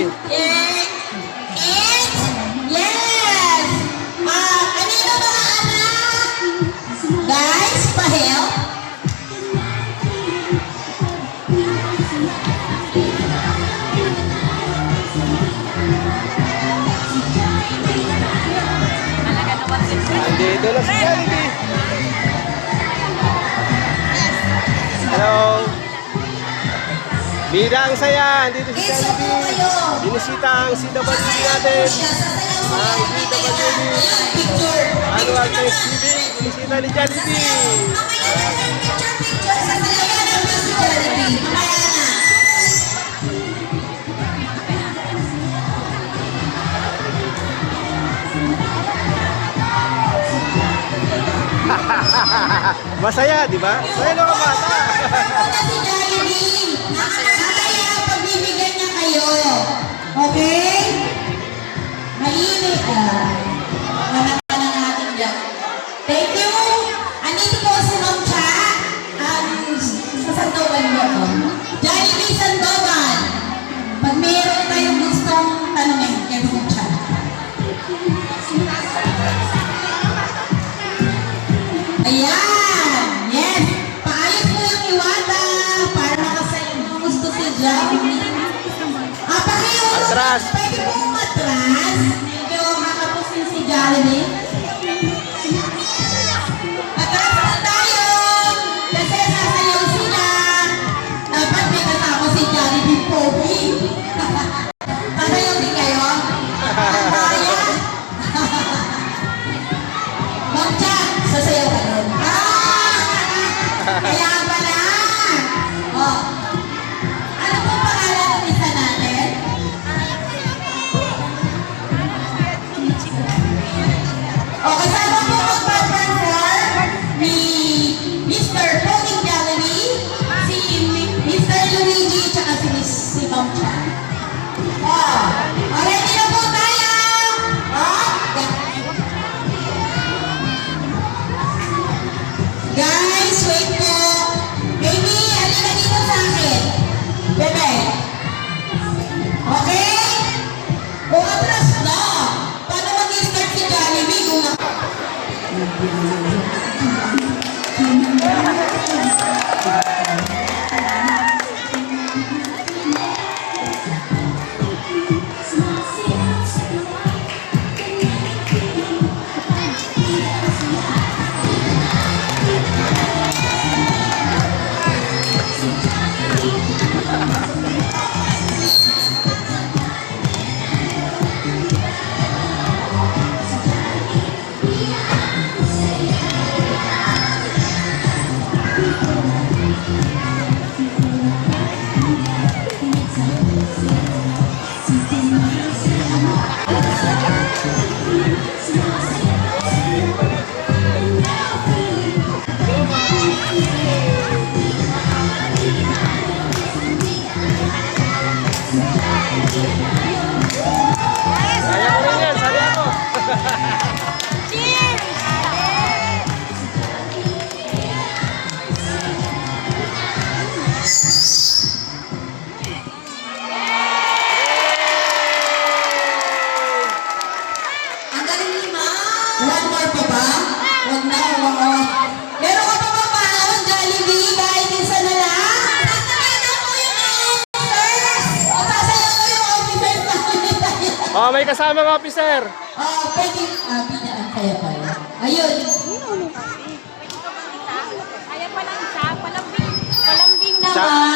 Jollibee. Okay. And, yes! Kanino mga anak? Guys, pa-help. Andito na si Jollibee. Hello. Bidang saya, andito si Isa po Jollibee. kayo. Binisita ang CWD natin. Ang CWD. Picture. Annual Thanksgiving. Binisita ni Jollibee. Picture sa talaga ng Miss Jollibee. Mamaya na. Masaya, di ba? Masaya na bata. Si Jollibee. Nakakaya pagbibigyan niya kayo. Okay? Mainit ah. Wala ka na natin dyan. Thank you. Andito po si Ma'am Cha. Sa Sandoval mo to. Jollibee Sandoval. Pag mayroon kayong gustong tanongin, kay Ma'am Cha. Ayan! Yes! Paayos mo yung iwata para makasaya mo gusto si Jollibee. Pakiulong. Atras. Pwede mo matras. Medyo kakapusin si Jollibee. Atras na tayo! Kasi sasayaw sila. Dapat may kasama si Jollibee Pogi. Sasayaw din kayo? Ayan! Magcha, sasayaw ka doon. Kaya pala. Oh. Ano po pangalan ng isa natin? O, kasama po magpa-perform ni Mr. Poging Jollibee, si Mr. Luigi, tsaka si Ma'am Cha. Oh, ready na po tayo. Oh, guys, wait po. Baby, halika dito sa akin. Bebe. Okay? Kung atras na, paano mag-start si Jollibee kung Saya ko rin yan, sabi ako. ang galing ni Ma'am. One more pa ba? Huwag na, oo. Meron ka pa ba paon, Jollibee? Kahit isa na lang? Sasakay na po yung officers. O, sasayaw ko yung officers na tayo. Oh, may kasamang officer. Pwede, pinaan kaya pala. Ayun. Kaya pala isa, palambing na.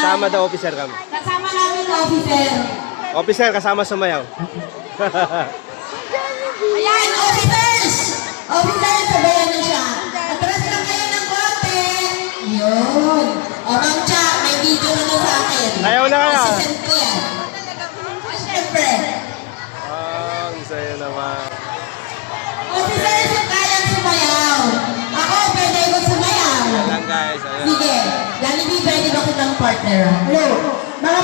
Sama daw officer kami. Kasama namin na officer. Officer, kasama sumayaw. Ayan, officers! Officers, sabayan na siya. Atras lang kayo ng konti. Yun. O, Ma'am Cha, may video na na sa akin. Ayaw na kayo. Isisend ko yan. O, syempre. Ang saya naman. Officers, yung kayang sumayaw. Ako, pwede ko sumayaw. Yan lang guys. Ayun. Sige. Jollibee, pwede ba kitang partner? Hello. Mga